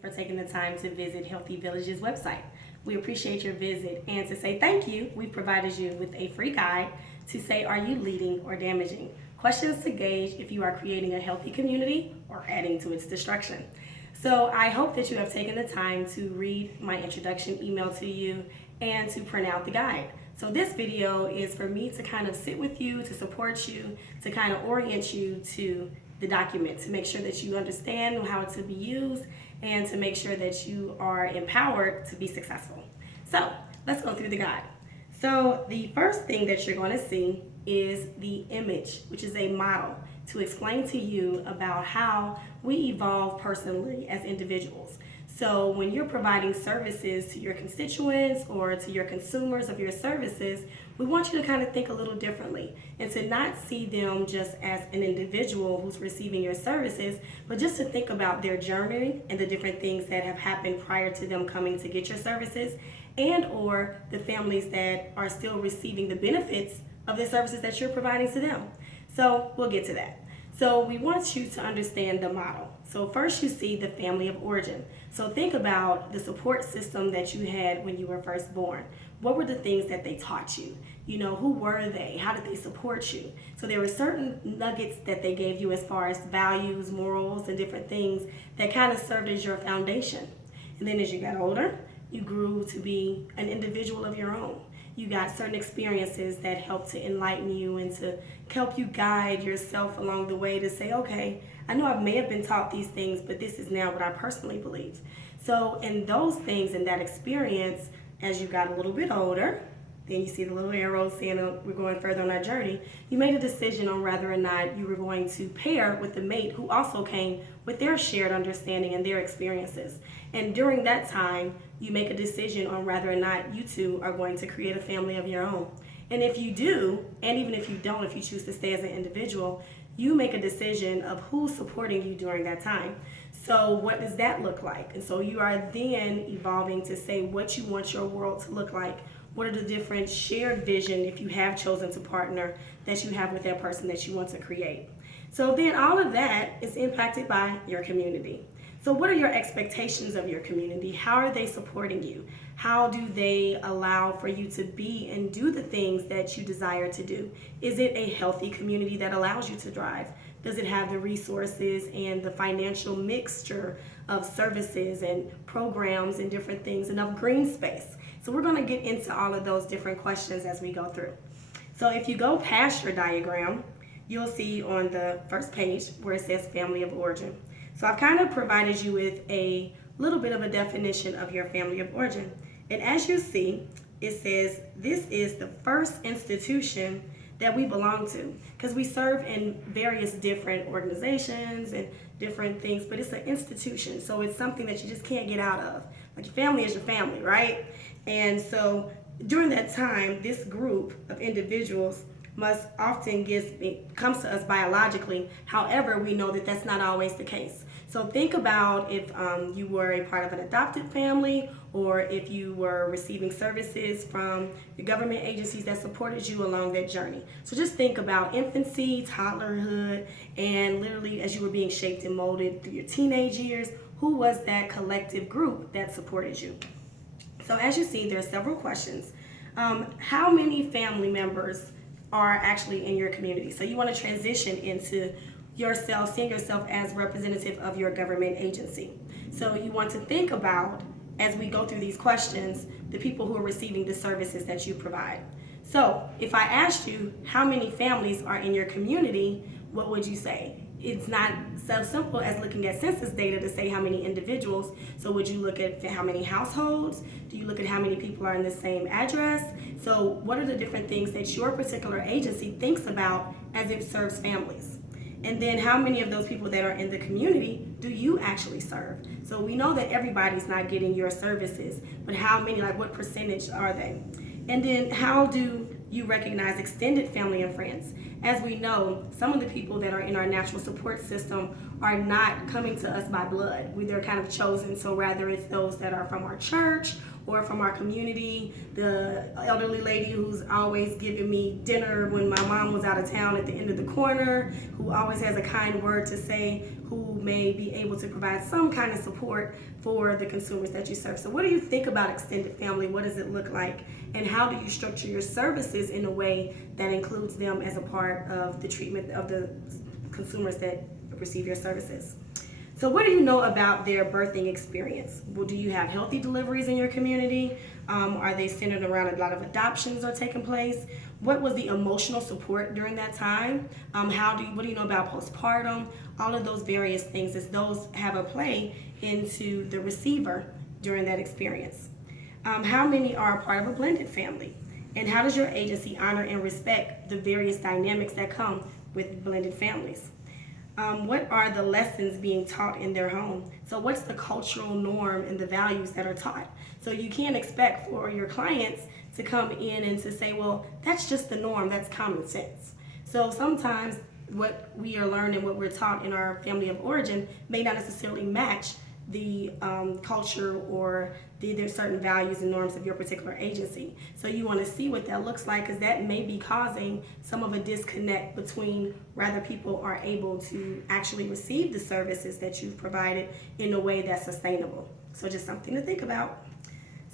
for taking the time to visit Healthy Village's website. We appreciate your visit, and to say thank you, we've provided you with a free guide to say, are you leading or damaging? Questions to gauge if you are creating a healthy community or adding to its destruction. So I hope that you have taken the time to read my introduction email to you and to print out the guide. So this video is for me to kind of sit with you, to support you, to kind of orient you to the document, to make sure that you understand how to be used and to make sure that you are empowered to be successful. So let's go through the guide. So the first thing that you're going to see is the image, which is a model to explain to you about how we evolve personally as individuals. So when you're providing services to your constituents or to your consumers of your services, we want you to kind of think a little differently and to not see them just as an individual who's receiving your services, but just to think about their journey and the different things that have happened prior to them coming to get your services, and or the families that are still receiving the benefits of the services that you're providing to them. So we'll get to that. So we want you to understand the model. So first you see the family of origin. So think about the support system that you had when you were first born. What were the things that they taught you? You know, who were they? How did they support you? So there were certain nuggets that they gave you as far as values, morals, and different things that kind of served as your foundation. And then as you got older, you grew to be an individual of your own. You got certain experiences that help to enlighten you and to help you guide yourself along the way to say, okay, I know I may have been taught these things, but this is now what I personally believe. So in those things and that experience, as you got a little bit older, then you see the little arrows saying we're going further on our journey, you made a decision on whether or not you were going to pair with the mate who also came with their shared understanding and their experiences. And during that time, you make a decision on whether or not you two are going to create a family of your own. And if you do, and even if you don't, if you choose to stay as an individual, you make a decision of who's supporting you during that time. So what does that look like? And so you are then evolving to say what you want your world to look like. What are the different shared vision, if you have chosen to partner, that you have with that person that you want to create. So then all of that is impacted by your community. So what are your expectations of your community? How are they supporting you? How do they allow for you to be and do the things that you desire to do? Is it a healthy community that allows you to thrive? Does it have the resources and the financial mixture of services and programs and different things, enough green space? So we're going to get into all of those different questions as we go through. So if you go past your diagram, you'll see on the first page where it says family of origin. So I've kind of provided you with a little bit of a definition of your family of origin. And as you see, it says this is the first institution that we belong to, because we serve in various different organizations and different things, but it's an institution. So it's something that you just can't get out of. Like your family is your family, right? And so during that time, this group of individuals must often comes to us biologically. However, we know that that's not always the case. So think about if you were a part of an adopted family, or if you were receiving services from the government agencies that supported you along that journey. So just think about infancy, toddlerhood, and literally as you were being shaped and molded through your teenage years, who was that collective group that supported you? So as you see, there are several questions. How many family members are actually in your community? So you want to transition into yourself, seeing yourself as representative of your government agency. So you want to think about, as we go through these questions, the people who are receiving the services that you provide. So if I asked you how many families are in your community, what would you say? It's not so simple as looking at census data to say how many individuals. So would you look at how many households? Do you look at how many people are in the same address? So what are the different things that your particular agency thinks about as it serves families? And then how many of those people that are in the community do you actually serve? So we know that everybody's not getting your services, but how many, like what percentage are they? And then how do you recognize extended family and friends? As we know, some of the people that are in our natural support system are not coming to us by blood. They're kind of chosen, so rather it's those that are from our church or from our community, the elderly lady who's always giving me dinner when my mom was out of town at the end of the corner, who always has a kind word to say, who may be able to provide some kind of support for the consumers that you serve. So what do you think about extended family? What does it look like? And how do you structure your services in a way that includes them as a part of the treatment of the consumers that receive your services? So what do you know about their birthing experience? Well, do you have healthy deliveries in your community? Are they centered around a lot of adoptions are taking place? What was the emotional support during that time? What do you know about postpartum? All of those various things, as those have a play into the receiver during that experience. How many are a part of a blended family? And how does your agency honor and respect the various dynamics that come with blended families? What are the lessons being taught in their home? So what's the cultural norm and the values that are taught? So you can't expect for your clients to come in and to say, well, that's just the norm, that's common sense. So sometimes what we are learning, what we're taught in our family of origin may not necessarily match the culture or there's certain values and norms of your particular agency. So you want to see what that looks like, because that may be causing some of a disconnect between whether people are able to actually receive the services that you've provided in a way that's sustainable. So just something to think about.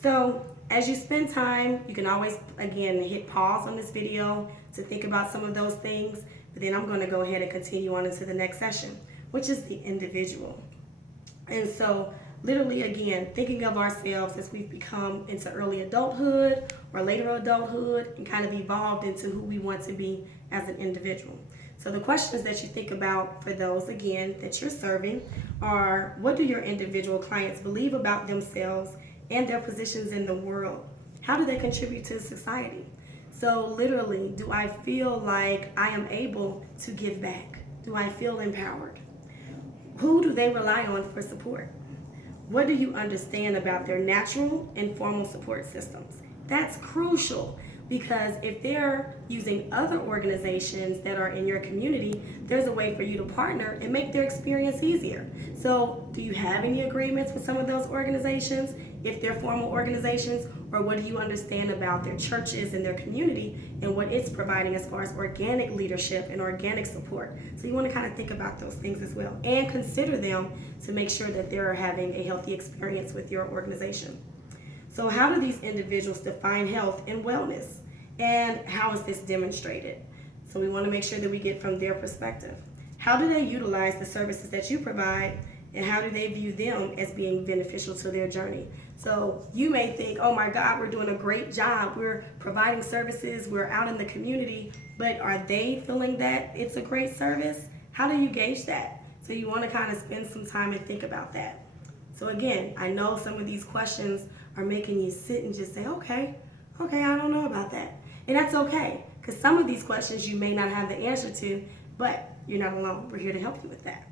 So as you spend time, you can always, again, hit pause on this video to think about some of those things, but then I'm going to go ahead and continue on into the next session, which is the individual. And so literally, again, thinking of ourselves as we've become into early adulthood or later adulthood and kind of evolved into who we want to be as an individual. So the questions that you think about for those, again, that you're serving are, what do your individual clients believe about themselves and their positions in the world? How do they contribute to society? So literally, do I feel like I am able to give back? Do I feel empowered? Who do they rely on for support? What do you understand about their natural and formal support systems? That's crucial, because if they're using other organizations that are in your community, there's a way for you to partner and make their experience easier. So do you have any agreements with some of those organizations, if they're formal organizations, or what do you understand about their churches and their community and what it's providing as far as organic leadership and organic support? So you want to kind of think about those things as well and consider them to make sure that they're having a healthy experience with your organization. So how do these individuals define health and wellness, and how is this demonstrated? So we want to make sure that we get from their perspective. How do they utilize the services that you provide, and how do they view them as being beneficial to their journey? So you may think, oh my God, we're doing a great job. We're providing services, we're out in the community, but are they feeling that it's a great service? How do you gauge that? So you want to kind of spend some time and think about that. So again, I know some of these questions are making you sit and just say, okay, I don't know about that. And that's okay, because some of these questions you may not have the answer to, but you're not alone. We're here to help you with that.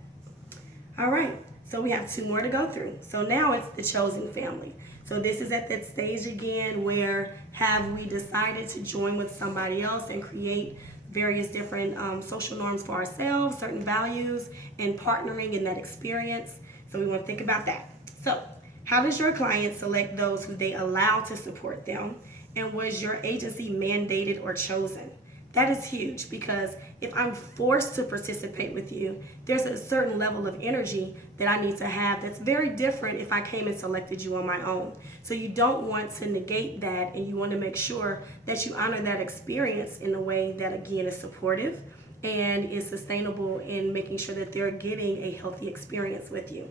All right, so we have 2 more to go through. So now it's the chosen family. So this is at that stage again where have we decided to join with somebody else and create various different social norms for ourselves, certain values, and partnering in that experience. So we want to think about that. So how does your client select those who they allow to support them? And was your agency mandated or chosen? That is huge, because if I'm forced to participate with you, there's a certain level of energy that I need to have that's very different if I came and selected you on my own. So you don't want to negate that, and you want to make sure that you honor that experience in a way that, again, is supportive and is sustainable in making sure that they're getting a healthy experience with you.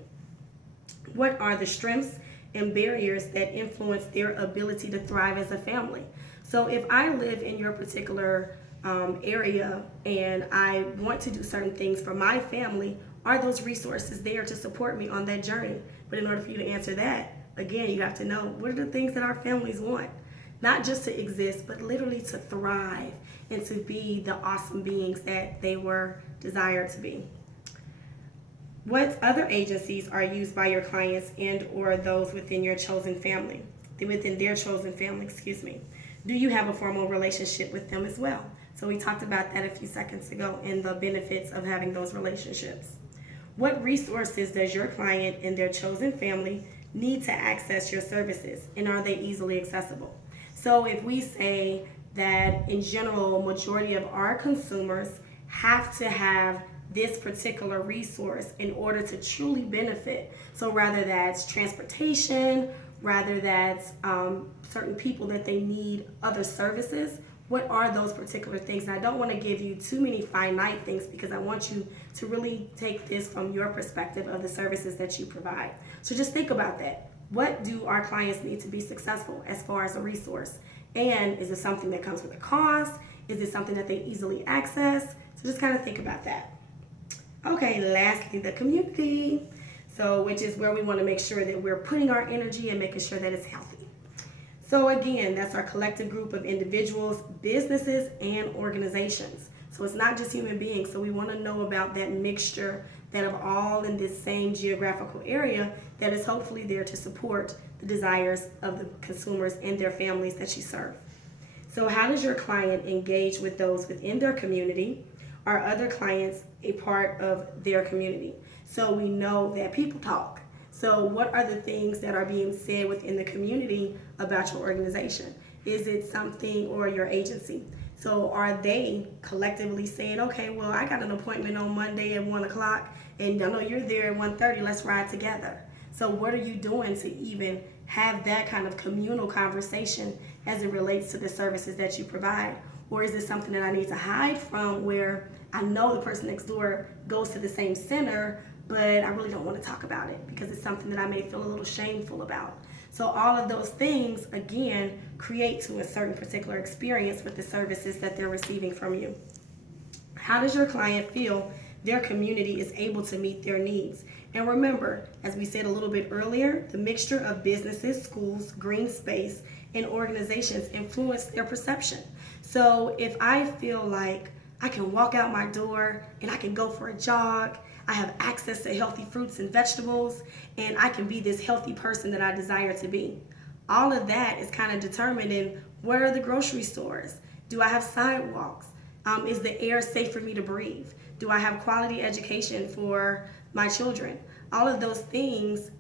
What are the strengths and barriers that influence their ability to thrive as a family? So if I live in your particular area and I want to do certain things for my family, are those resources there to support me on that journey? But in order for you to answer that, again, you have to know, what are the things that our families want? Not just to exist, but literally to thrive and to be the awesome beings that they were desired to be. What other agencies are used by your clients and or those within your chosen family? Within their chosen family, excuse me. Do you have a formal relationship with them as well? So we talked about that a few seconds ago and the benefits of having those relationships. What resources does your client and their chosen family need to access your services, and are they easily accessible? So if we say that in general, majority of our consumers have to have this particular resource in order to truly benefit. So rather that's transportation, rather that's certain people that they need other services, what are those particular things? And I don't want to give you too many finite things because I want you to really take this from your perspective of the services that you provide. So just think about that. What do our clients need to be successful as far as a resource? And is it something that comes with a cost? Is it something that they easily access? So just kind of think about that. Okay, lastly, the community. So which is where we want to make sure that we're putting our energy and making sure that it's healthy. So again, that's our collective group of individuals, businesses, and organizations. So it's not just human beings. So we want to know about that mixture that of all in this same geographical area that is hopefully there to support the desires of the consumers and their families that you serve. So how does your client engage with those within their community? Are other clients a part of their community? So we know that people talk. So what are the things that are being said within the community about your organization? Is it something, or your agency? So are they collectively saying, okay, well, I got an appointment on Monday at 1 o'clock and I know you're there at 1:30, let's ride together. So what are you doing to even have that kind of communal conversation as it relates to the services that you provide? Or is it something that I need to hide from where I know the person next door goes to the same center, but I really don't want to talk about it because it's something that I may feel a little shameful about. So all of those things, again, create to a certain particular experience with the services that they're receiving from you. How does your client feel their community is able to meet their needs? And remember, as we said a little bit earlier, the mixture of businesses, schools, green space, and organizations influence their perception. So if I feel like I can walk out my door and I can go for a jog, I have access to healthy fruits and vegetables, and I can be this healthy person that I desire to be. All of that is kind of determined in where are the grocery stores? Do I have sidewalks? Is the air safe for me to breathe? Do I have quality education for my children? All of those things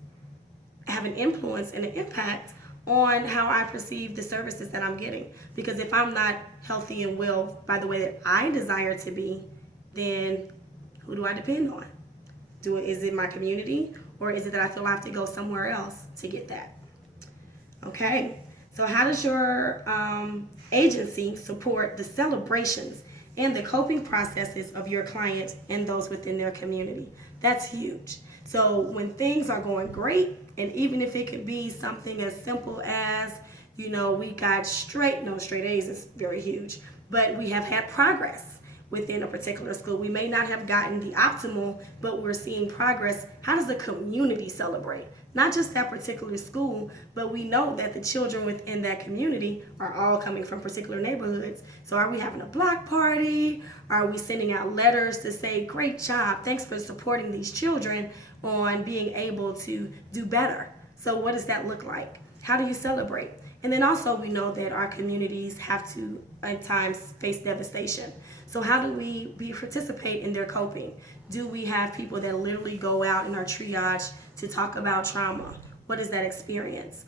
have an influence and an impact on how I perceive the services that I'm getting. Because if I'm not healthy and well by the way that I desire to be, then who do I depend on? Is it my community, or is it that I feel I have to go somewhere else to get that? Okay, so how does your agency support the celebrations and the coping processes of your clients and those within their community? That's huge. So when things are going great, and even if it could be something as simple as, we got straight A's is very huge, but we have had progress within a particular school. We may not have gotten the optimal, but we're seeing progress. How does the community celebrate? Not just that particular school, but we know that the children within that community are all coming from particular neighborhoods. So are we having a block party? Are we sending out letters to say, great job, thanks for supporting these children on being able to do better? So what does that look like? How do you celebrate? And then also we know that our communities have to at times face devastation. So how do we participate in their coping? Do we have people that literally go out in our triage to talk about trauma? What is that experience?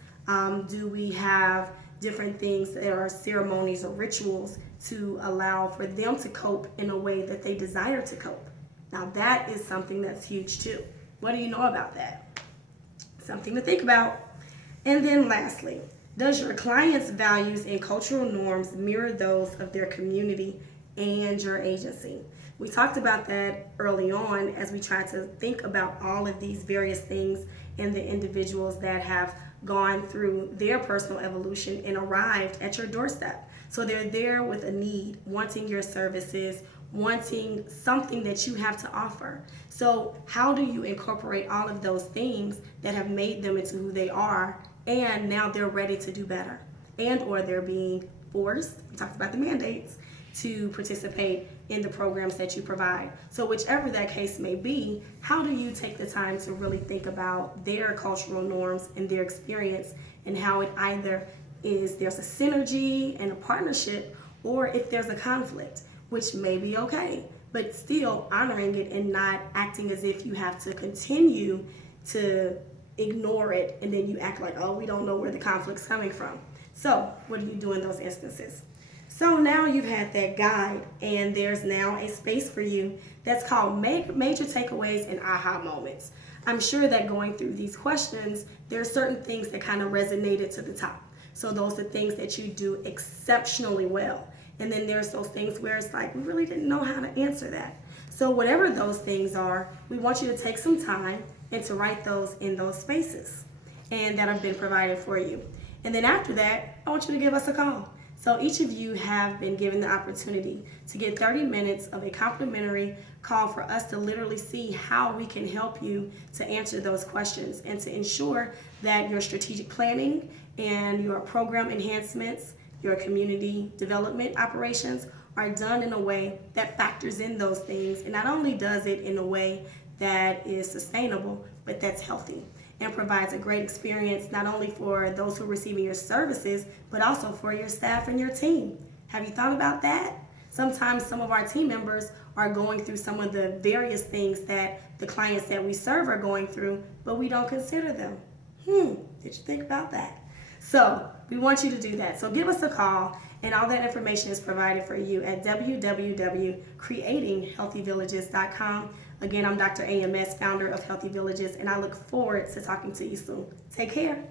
Do we have different things that are ceremonies or rituals to allow for them to cope in a way that they desire to cope? Now that is something that's huge too. What do you know about that? Something to think about. And then lastly, does your client's values and cultural norms mirror those of their community and your agency? We talked about that early on as we tried to think about all of these various things and the individuals that have gone through their personal evolution and arrived at your doorstep. So they're there with a need, wanting your services, wanting something that you have to offer. So how do you incorporate all of those things that have made them into who they are, and now they're ready to do better, and or they're being forced, we talked about the mandates, to participate in the programs that you provide. So whichever that case may be, how do you take the time to really think about their cultural norms and their experience, and how it either is there's a synergy and a partnership, or if there's a conflict, which may be okay, but still honoring it and not acting as if you have to continue to ignore it and then you act like, oh, we don't know where the conflict's coming from. So what do you do in those instances? So now you've had that guide, and there's now a space for you that's called Major Takeaways and Aha Moments. I'm sure that going through these questions, there are certain things that kind of resonated to the top. So those are things that you do exceptionally well. And then there's those things where it's like, we really didn't know how to answer that. So whatever those things are, we want you to take some time and to write those in those spaces and that have been provided for you. And then after that, I want you to give us a call. So each of you have been given the opportunity to get 30 minutes of a complimentary call for us to literally see how we can help you to answer those questions and to ensure that your strategic planning and your program enhancements, your community development operations are done in a way that factors in those things and not only does it in a way that is sustainable, but that's healthy and provides a great experience not only for those who are receiving your services, but also for your staff and your team. Have you thought about that? Sometimes some of our team members are going through some of the various things that the clients that we serve are going through, but we don't consider them. Did you think about that? So we want you to do that. So give us a call, and all that information is provided for you at www.creatinghealthyvillages.com. Again, I'm Dr. AMS, founder of Healthy Villages, and I look forward to talking to you soon. Take care.